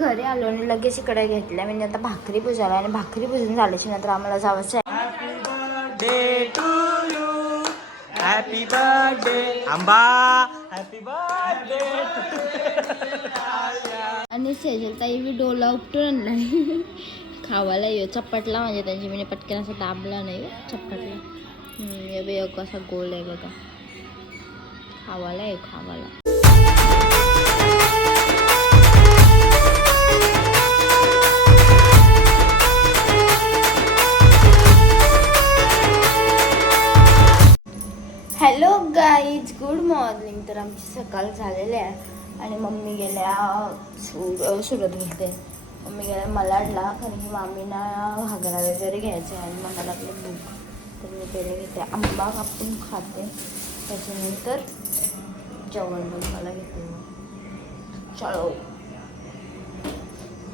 घरी आलो आणि लगेच इकडे घेतल्या. म्हणजे आता भाकरी भुजायला आणि भाकरी भुजून झाल्याच्यानंतर आम्हाला जावंच happy birthday Amba. Happy birthday आणि सेजल ताई बी डोला उपटून आणलाय. खावायला येऊ. चप्पटला म्हणजे त्यांची मी पटकन असं दाबला नाही. चप्पटला एक असा गोल आहे बघा. खावायला येऊ खावायला. गाईज गुड मॉर्निंग तर आमची सकाळ झालेली आहे. आणि मम्मी गेल्या सुर सुरत होते मम्मी गेल्या मलाडला कारण की मामीना घागरा वगैरे घ्यायचा आहे आणि मला लागले भूक. तर मी पहिले घेते. आंबा कापून खाते. त्याच्यानंतर जेवण बनवायला घेते. चलो.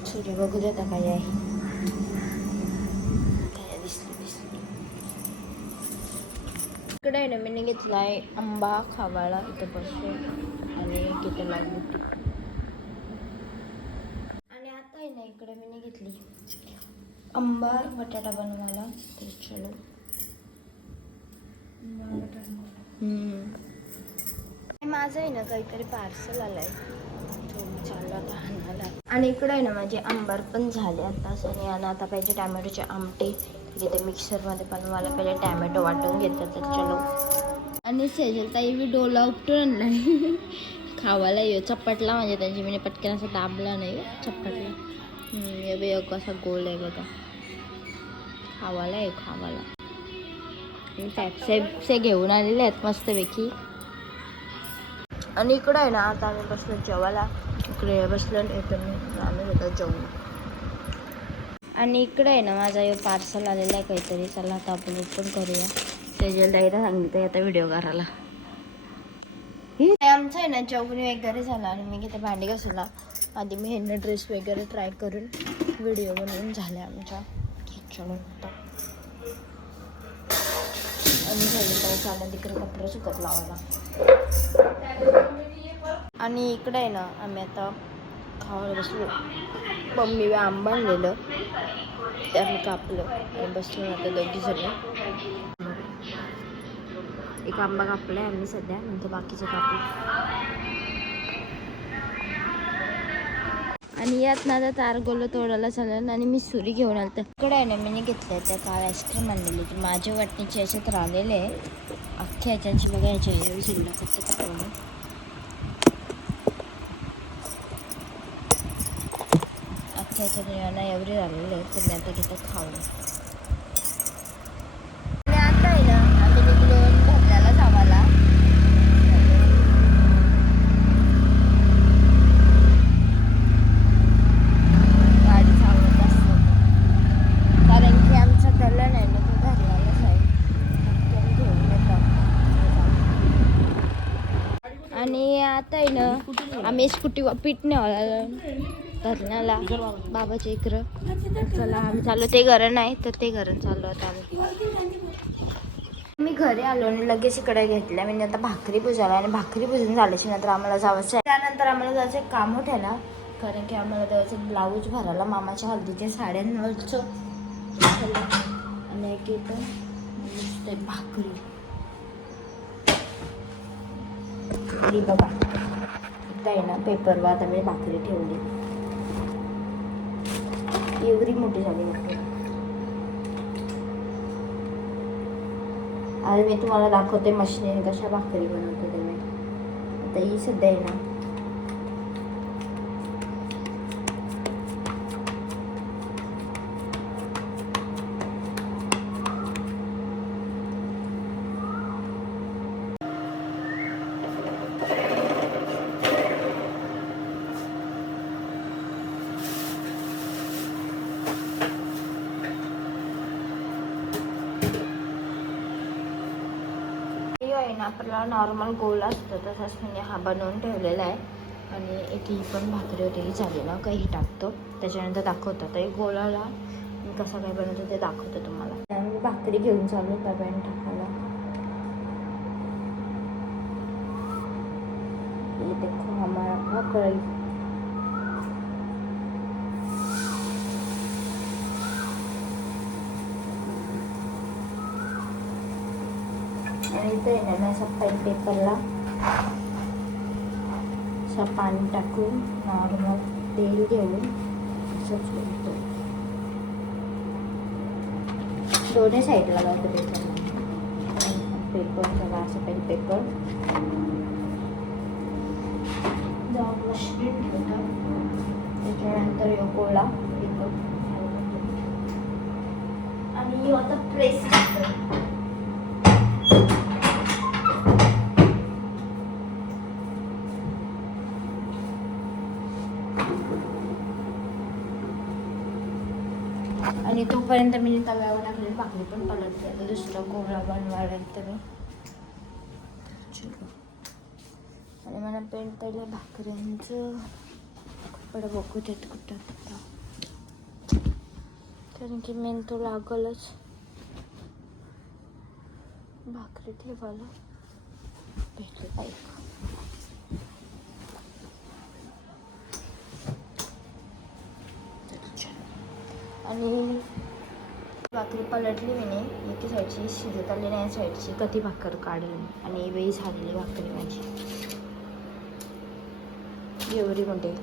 सूर्य बघू देता काय आहे. इकडे आहे ना मी घेतलाय आंबा खावायला इथं बसून आणि किती लागू आणि आता आहे ना इकडे मी घेतली आंबा बटाटा बनवायला. तर चलो. हम्म. माझं आहे ना काहीतरी पार्सल आलंय. तो मी चाललो आता आणायला आणि इकडे आहे ना माझे आंबार पण झाले. आता आणि आणि आता पाहिजे टॅमॅटोचे आमटे. तिथे मिक्सरमध्ये पण मला पहिले टॅमॅटो वाटून घेतात. तर चलो. आणि सेजल ताई बी डोला उपटून आणलाय. खावायला येऊ. चप्पटला म्हणजे त्यांची मी पटकन असं दाबला नाही. चप्पटला. हे बी एक असा गोल आहे बघा. खावायला येऊ खावायला. पॅपसे से घेऊन आलेले आहेत मस्तपैकी. आणि इकडं आहे ना आता आम्ही बसलो जेवायला. इकडे बसलो येतो मी आम्ही येतात जेवू. आणि इकडे आहे ना माझा हे पार्सल आलेला आहे काहीतरी. चला आता आपण ओपन करूया. तेजल दाईला सांगितलं आता व्हिडिओ करायला. हे आमचं आहे ना जेवण वगैरे झाला आणि मी किती भांडी घासला आधी मी ह्यांना ड्रेस वगैरे ट्राय करून व्हिडिओ बनवून झाले आमच्या चलो आणि झाले तर चाललं तिकडे कपडे सुकत लावायला. आणि इकडे आहे ना आम्ही आता खावायला बसलो. मम्मी आंबा आणलेलं. ते आम्ही कापलं आणि बसलो आता दोघी जण. एक आंबा कापलाय आम्ही सध्या नंतर बाकीचे कापले आणि यात ना आता तारगोलं तोडायला चालेल आणि मी सुरी घेऊन आलं तर इकडे आहे ना मी घेतलं त्या काल आईस्क्रीम आणलेली. माझ्या वाटणीचे याच्यात राहिलेले आहे. अख्ख्या ह्याच्याची बघा ह्याच्या एवढी शिल्लक होतं तेवढं एवढे झालेले तर मी आता घेतो खाऊन आणि आता आहे ना आम्ही निघलो भरल्याला जावाला गाडी चालवत असतो. कारण की आमचं कल्याण आहे ना तो घरल्यालाच आहे. घेऊन आणि आता आहे ना आम्ही स्कूटी पीठ धरणाला धरण्याला बाबाच्या इकडं चला आम्ही चाललो. ते घरं नाही तर ते घरं चाललो आता आम्ही. मी घरी आलो आणि लगेच इकडे घेतल्या. म्हणजे आता भाकरी भुजायला आणि भाकरी पुजून झाल्याची नंतर आम्हाला जावंच आहे. त्यानंतर आम्हाला जायचं एक काम होतं ना कारण की आम्हाला त्याचं ब्लाऊज भरायला. मामाच्या हळदीच्या साड्यांवरचं आणि एक पण नुसते भाकरी. बघा. आहे ना पेपरवर आता मी भाकरी ठेवली एवढी मोठी झाली भाकरी आज मी तुम्हाला दाखवते मशीन कशा भाकरी बनवते ते मी आता ही सध्या आहे ना हे आहे ना आपला नॉर्मल गोल असतो तसाच म्हणजे हा बनवून ठेवलेला आहे. आणि इथे ही पण भाकरी होती ही झाली ना काही टाकतो. त्याच्यानंतर दाखवतो. तर गोलाला मी कसं काय बनवतो ते दाखवतो तुम्हाला. मी भाकरी घेऊन चालू पॅन टाकायला. इथे खूप आम्हाला भाकरी आणि आहे ना पेन पेपरला असं पाणी टाकून नॉर्मल तेल घेऊन असं चोळतो दोन्ही साईडला लावतो पेपर पेपर सगळं असं पेन पेपर जाऊन त्याच्यानंतर यो गोळा पेपर आणि आता प्रेस करतो आणि तोपर्यंत मी तव्यावर टाकलेली भाकरी पण पलटते. आता दुसरा गोळा बनवायला तर. आणि मला पेंट पहिले भाकऱ्यांचं कपडे बघू देत कुठं कुठं कारण की मेन तो लागलच. भाकरी ठेवायला. भेटले पाहिजे आणि भाकरी पलटली मी नाही एकी साईडची शिजत आली नाही साईडची कधी भाकर काढली आणि वेळी झालेली भाकरी माझी. एवढी मोठी.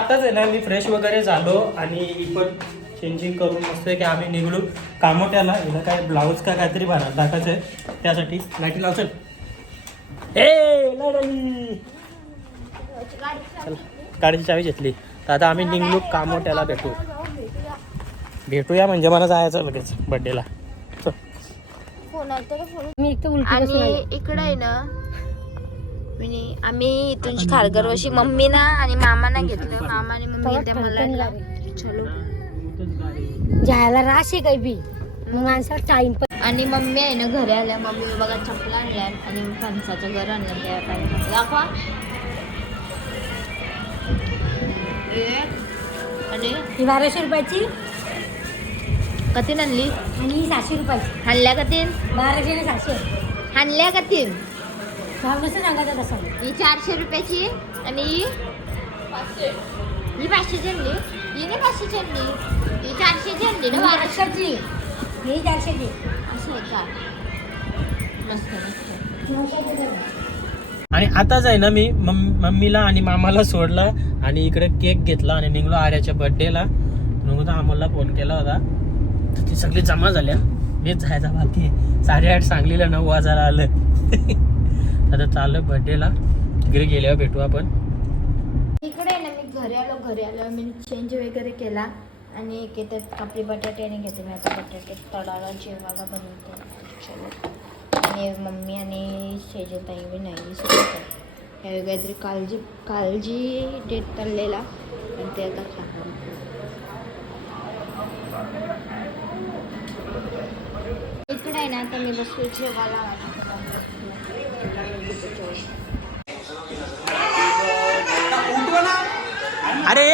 आताच आहे ना मी फ्रेश वगैरे झालो आणि पण चेंजिंग करून मस्त की आम्ही निघलो. कामोट्याला हिला काय ब्लाऊज का काहीतरी बनव टाकायचं आहे त्यासाठी लाईटी लावचल. ए चला गाडीची चावी घेतली. तर आता आम्ही निघलो कामोट्याला भेटू. भेटूया म्हणजे मला जायचं लगेच बड्डेला मी इकडं आहे ना म्हणजे आम्ही इथून खारघरवशी मम्मी ना आणि मामाना घेतलं. मामा आणि मम्मी ठणठण मला. चलो. जायला रास आहे काही बी? मग माणसाला टाइम पण आणि मम्मी आहे ना घरी आल्या मम्मी बघा चपला आणल्या आणि फणसाचं घर आणलं त्या काय दाखवा. आणि बाराशे रुपयाची? कधी आणली? आणि सहाशे रुपयाची. हाणल्या कतीन? बाराशे आणि सहाशे. हाणल्या कतीन? भाव नसं सांगायचं तसं ही चारशे रुपयाची आणि ही ही पाचशेची आणली ही नाही पाचशेची आणली ही चारशेची आणली ना ही बाराशे चारशेची ही चारशेची. असं आहे का? मस्त. आणि आताच आहे ना मी मम- मम्मीला आणि मामाला सोडला आणि इकडे केक घेतला आणि निघलो आर्याच्या बर्थडेला म्हणून अमोलला फोन केला होता. तर ती सगळी जमा झाल्या. मीच जायचा बाकी. आहे. साडेआठ सांगलीला नऊ वाजायला आलं. आता चाललं बर्थडेला तिकडे गेल्यावर भेटू आपण. इकडे आहे ना मी घरी आलो घरी आलो मी चेंज वगैरे केला. आणि त्यात आपली बटाटे आणि घेते मी आता बटाटे. तळाला जेवायला बनवते. आणि मम्मी आणि शेजताई बी नाही सोबत ह्यावेळी काहीतरी काळजी काळजी डेट चाललेला. आणि ते आता खाणार. इकडे आहे ना आता मी बसतो जेवायला. अरे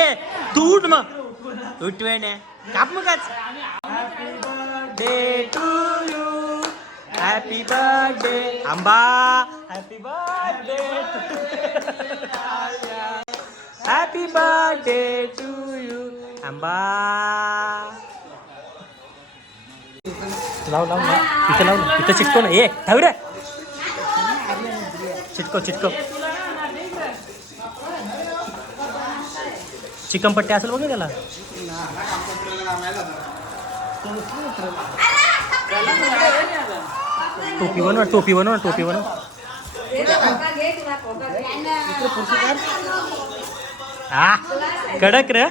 तू उठ मग. उठवे ने काप मग day to you happy birthday Amba. Happy birthday happy birthday to you Amba. लाव लाव लाव. इथे लाव ना. इथे चिटको ना. ये ठेव रे. चिटको चिटको चिकन पट्टी असेल बघा त्याला. टोपी बनवा टोपी बनवा टोपी बनवा. हा कडक रे.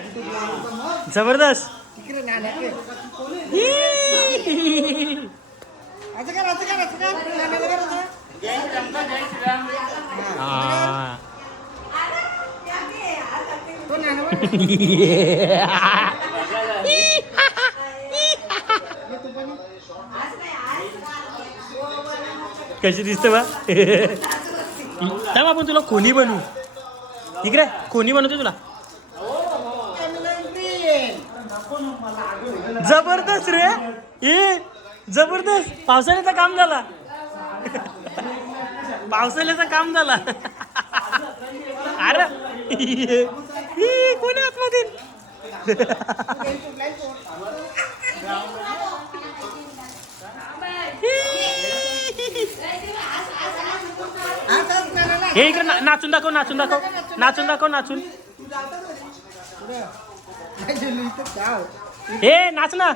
जबरदस्त. हा. कशी दिसते बा? आपण तुला कोणी बनवू. इकडे कोणी बनवते तुला. जबरदस्त रे. ए जबरदस्त. पावसाळ्याचा काम झाला. पावसाळ्याचं काम झाला. अरे कोणी आतमध्ये हे इकडे नाचून दाखव नाचून दाखव. नाचून दाखव नाचून. हे नाच ना.